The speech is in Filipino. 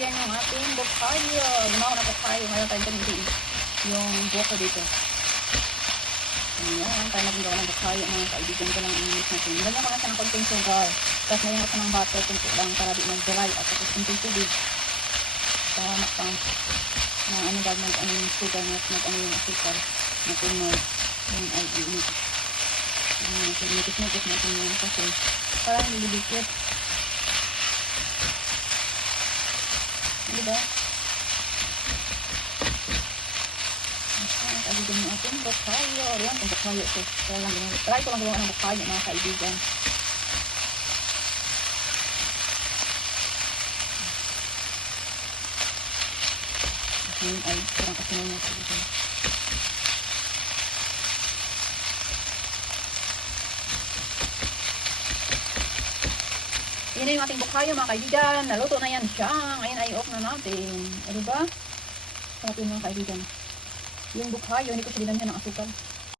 yan yung ating bukhayo. Lumaw na bukhayo. Ngayon tayo gamitin yung buko dito. Ayan, tayo nagagawa ng bukhayo mga kaibigan ko lang ang inis natin. Lagyan ko na siya ng konting sugar. Tapos ngayon ako ng butter, kunti lang para di mag-dry. At tapos kunting tubig. Para makang na ano ba mag-ano yung sugar mag-ano yung asukar natin yung ay init. Nipis-nipis natin yun kasi parang nilibikit. Diba? Kaibigan mo ating bukhayo. Ayan, yung bukhayo ito. Try ko lang gawa ng bukhayo mga kaibigan. Ngayon ay parang kasunod niya kaibigan. Yan na yung ating bukhayo mga kaibigan. Naluto na yan siya. Ngayon ay off na natin. O diba? Sa ating mga kaibigan. Yung bukhayo, hindi ko siya dinamihan ng asukal.